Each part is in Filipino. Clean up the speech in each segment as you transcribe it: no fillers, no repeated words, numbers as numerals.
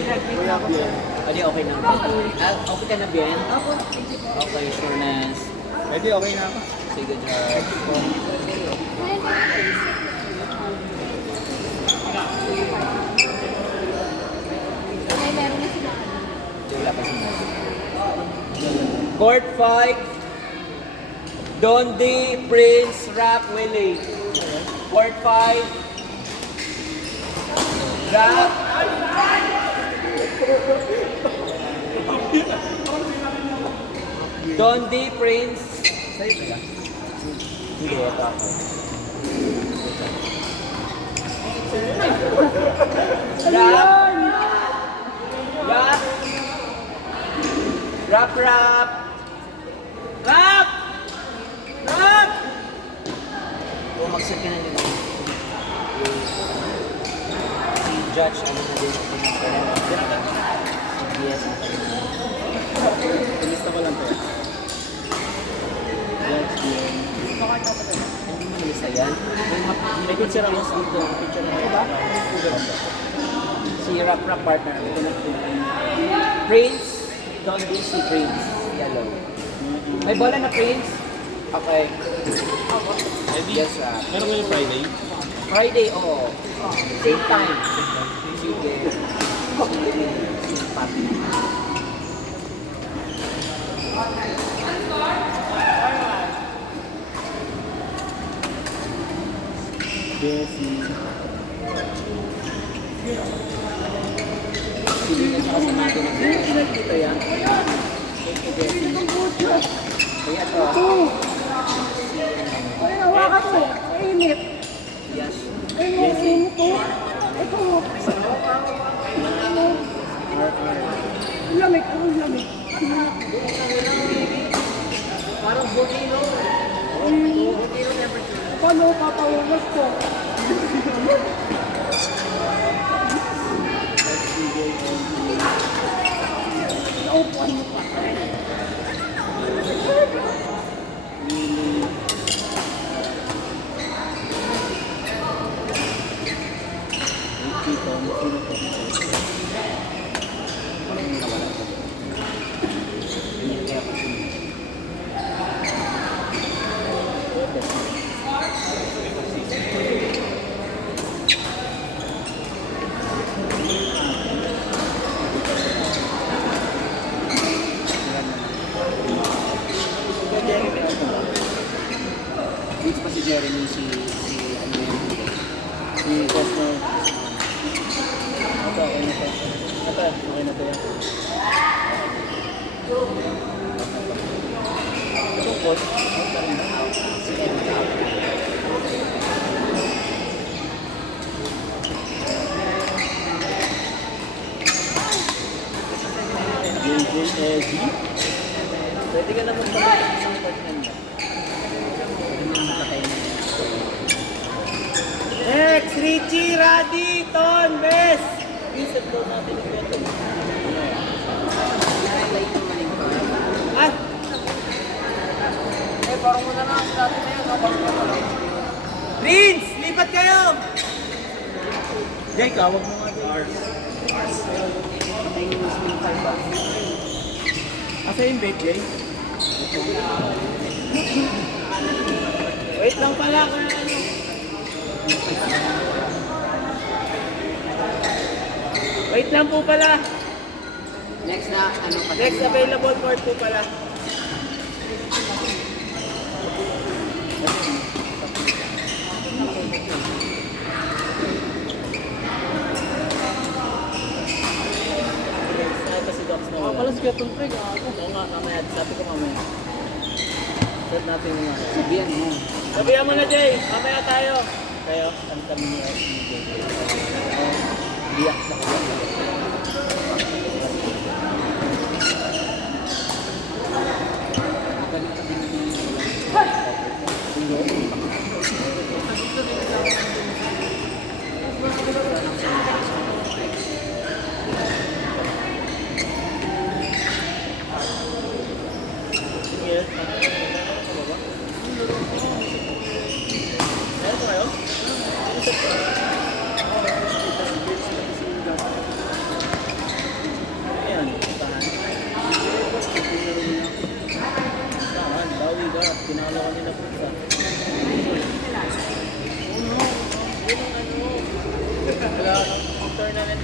graduate na ako, sir. Adi, okay na. Okay ka na, Bien? Opo, thank you po. Okay, sureness. Pwede, okay na ako. Sige, job. Ay, meron na sila. Wala pa sila. Court 5. Dondi, Prince, Rap, Willie. Court 5. Rap. Dondi, Prince. Sa'yo ba? Hindi, ito ako. Rap. Rap. Rap, rap. Rap! Rap! Bumagsak ka na nila. Si Judge, ano na din? Yes. Pilista ko lang tayo. Hindi mo nilisa yan. May picture ako dito. Picture na ba? Si Rap Rap partner. Ito na Prince. Don't be si Prince. Yellow. May bola na Prince? Okay. Ready? Yes, Rap. Meron mo yung Friday? Friday, oo. Same time. Sige. Party. Bessie. Sili na siya sa natin. Ilan dito yan? Kaya to. Ay, hawakan mo. Mainit. Yes. Ay, mainit po. Ito. Ang lamig. Ang lamig. Parang volcano. Paano papawagas ko? Naupuan mo pa. Dito pa si Jeremy, si ano yun? Si Cosmo. Ito, okay na to. Ito, okay na to yan. Tungkol. Si Jinjin Eddie. Pwede ka naman pala ng isang partner mo. Pwede mo naman patayin na yan. Next, Richie, Raddy, Ton, Bes. Reset daw natin yung beto. Highlight naman yung Ah, Eh, parang muna na ang dati na yun. Prince, lipat kayo. Jay, kawag mo nga doon. Tayo yung swing card ba? Asa yung bait, Jay? Wait lang pala kung ano. Wait lang po pala. Next na, ano pa? Next available court po pala. Ito si Docs na wala. Pala si Gatong Craig. Oo nga, mamaya. Sabi ko mamaya. Set natin muna. Sabihan mo. Sabihan mo na, Jay. Mamaya tayo. Kayo, kami ni Jay. Biyak sa kanya. Yes. Meron po kayo?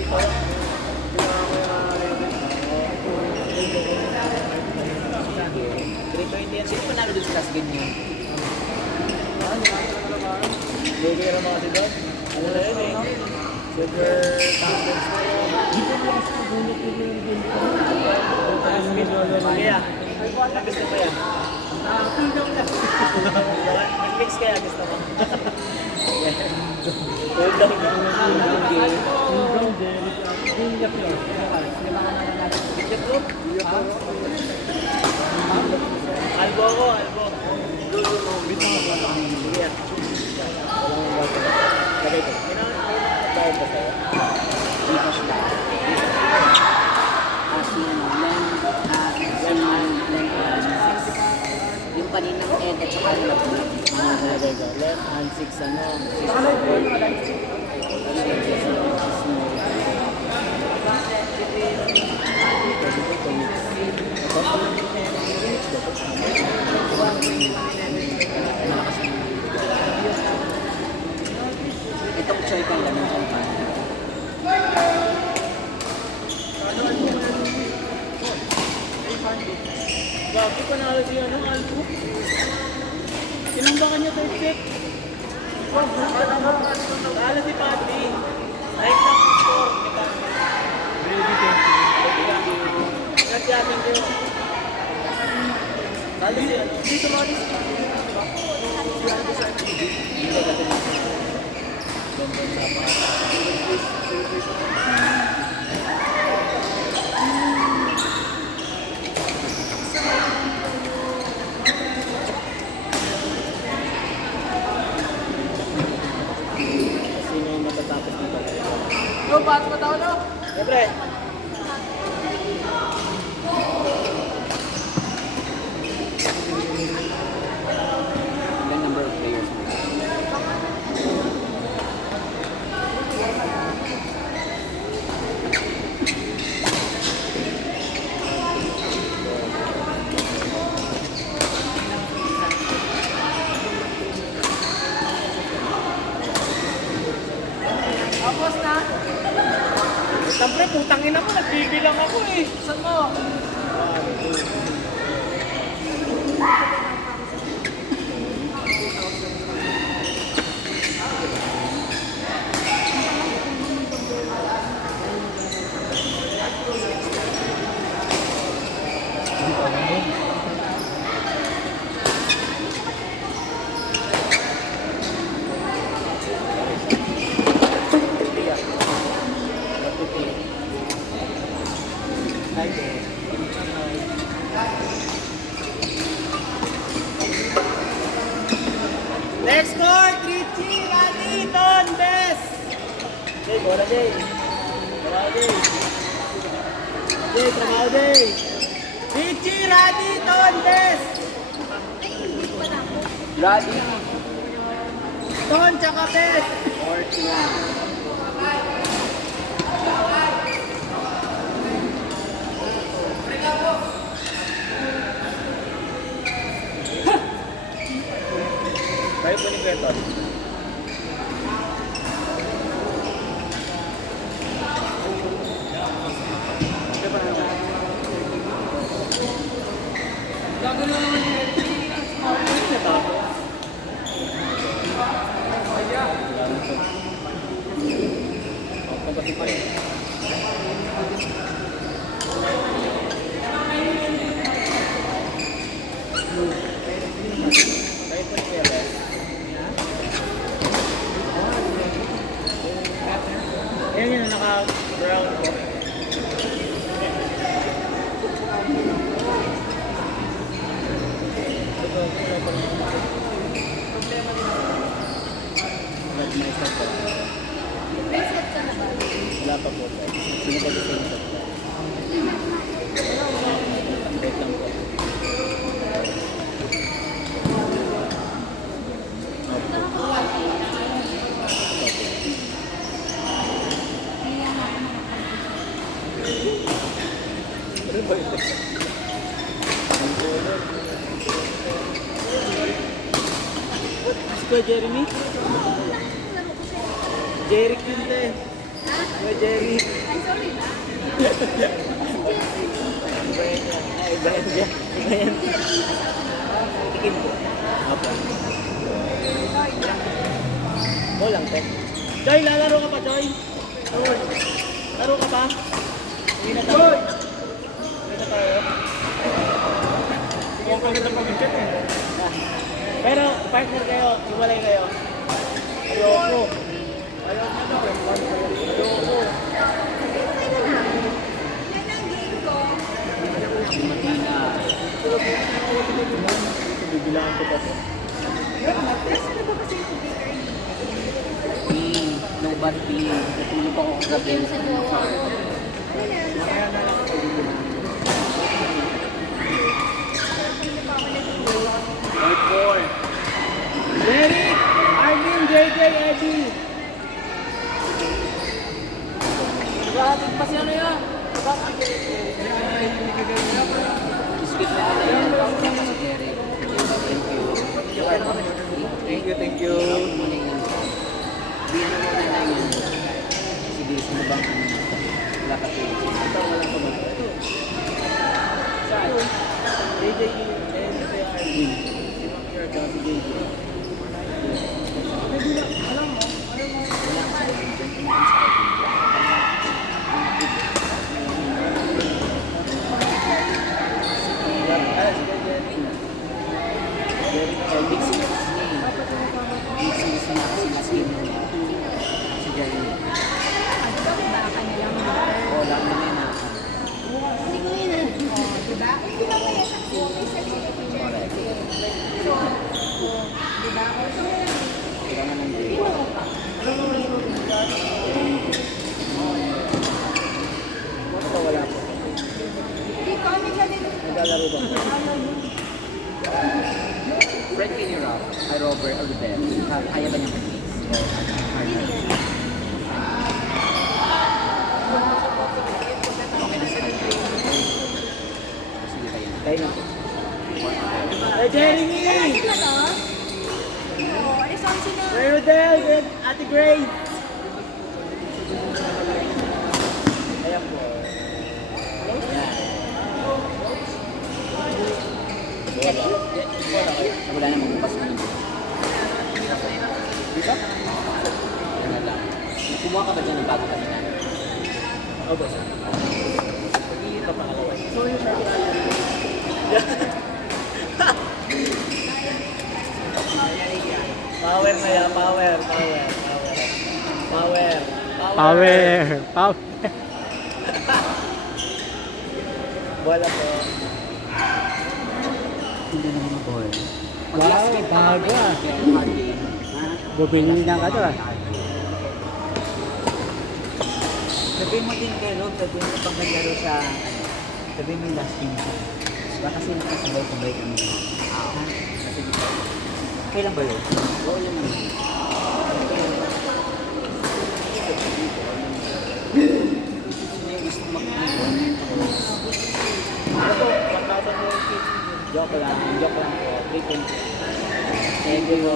dito. Sige. 320 yan. Sino manalo doon sa last game niyo? Lugi ka naman kasi doon. Ano na yun eh? Super confidence na yun. Kaya, ang gusto mo yan? Mag-mix kaya gusto mo? Hold down Albo ako, albo. Sige yan. Lagay ko. Bayad ba sa'yo? Gcash ba? Yung kaninang Ed at saka yung Lablo. Lagay ko. Left hand 6 ano. Itong choy kang laman kung paano. Bakit panalo siya ng albo? Tinambakan niya third set. Talo si Pati. Right lang yung score. Ready, thank you. Thank you. Talo siya. Dito mo rin. Sino yung matatapos nito? No, ba't mo daw, no? Siyempre. Ilan number of players mo? Tapos na. Siyempre, putangin ako. Nagbibilang ako eh. Saan mo? Next score, Richie, Randy, Ton, Bes. Jay, bola Jay. Trabaho Jay. Jay, trabaho Jay. Richie, Randy, Ton, Bes. Ready? Ton, tsaka Bes. 41. Kayo po ni Kuya Ton. Gago na naman yun. Natapos. Pagkasi pa rin. Kayo po ni Kuya Bes. Ayan yun, naka-brown po. Nag-myself po. Wala pa po. Sino pa gusto nyo? Wait lang po. Ano ba ito? Si Kuya Jeremy? Jeric yun, te. Kuya Jerry. Iba yan. Ay, iba yan. Iba yan. Tikim po. Opo. Mo lang, te. Joy, lalaro ka pa, Joy? Laro ka pa? Hindi na tayo. Hindi na tayo. Sige, ang kagad ang pag-chat eh. Pero, partner kayo, hiwalay kayo. Ayoko. Ayoko na. Ayoko. Bibilangan ko pa po. No bad feeling. Natulog ako kagabi. Derek! Arvin, JJ, Eddie! Nag-aatig pa siya na yan. Skip na nila yan. Tapos si Jerry. Thank you. Thank you. Hindi na muna lang yan. Sige, sino bang wala ka tuloy? Ito, walang kumag. Saan? JJ, and Kuya Arvin. Si Ma'am Yorka, si JJ. Big series niya eh. Big series niya kasi mas game mo si Jerry. Oo, lang na may naka. Kira nga ng Jerry. Ito, wala po. Naglalaro ba? Frankie ni Rob, ay Robert Oliver. Kaya ba niyang mag-ace? Okay na sa kanya. Sige kaya. Tayo na po. Hey, Jeremy! Ray Rodel, good. Ate Grace. Ayan po. Wala na magbukas na nito. Dito? Yan na lang. Kumuha ka ba dyan ng bago kanina? Opo, sir. Ito pangalawa. Power na yan, power. Bola po. Hindi na mga boy. Wow, bago ah. Bumili na ka to ah. Sabihin mo din kay Rob, sabihin mo pag naglaro siya, sabihin mo yung last game siya. Diba kasi nakasabay-sabay kami. Ha? Kasi kailan ba yun? Oo yun naman. Sino yung gusto mag-ibon? Ano po, 1,000 yung kids. Joke lang po. 3.2. Thank you.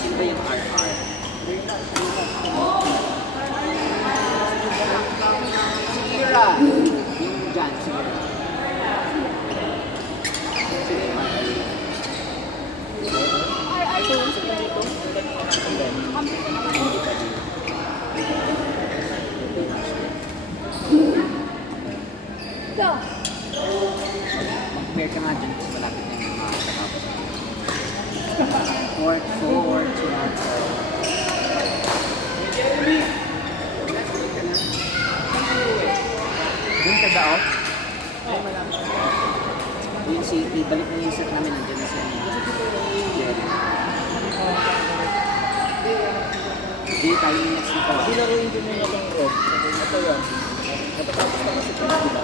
Sino ba yung RR? Sira! Yung dyan, Sira. Sino yung RR? Mag-pair ka nga dyan kasi malapit na yung mga katapos. Court 4, Dun sa daot? Yung city, balik na yung set namin nandiyan na siya. Jerry. Hindi tayo yung next nito. Dilaruin din nyo itong Rob. Ito yun. Natatapos na kasi ito nila.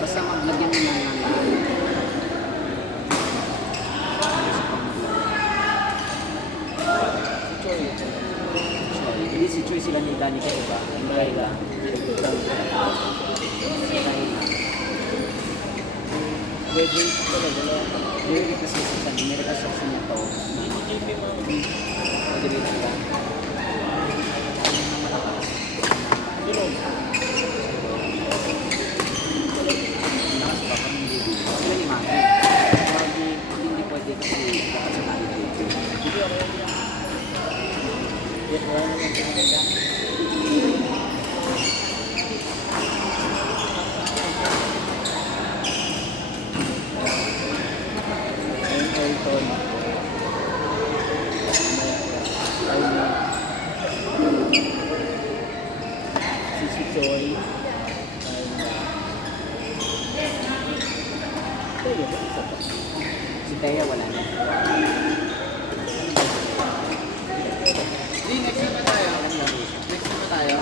Basta maglagyan mo lang ng Si Choi. Hindi si Choi sila ni Dani kayo ba? Hindi kayo ba? JJ ito talaga. JJ kasi sa Amerika sa niya to. JP mo. JJ lang. Tulog. Lakas pa kami JJ. Sila ni Mami. Hindi pwede kasi lakas sa tayo JJ. Hindi ako yan. Yes, wala naman pinaganda. Ayun, Elton. Si Choi. Ayun, isa pa. Si Teya wala na. Di, next na tayo. Next na tayo.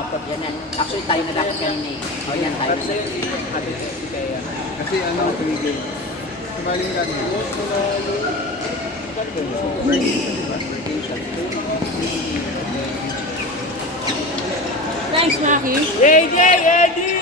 Apat yan yan. Actually tayo na dapat kanina eh. O yan tayo. Para sa'yo, si Ate si Kaya. Kasi ano, 3 games. Sumaling ka niya. Thanks, Maki. JJ, Eddie!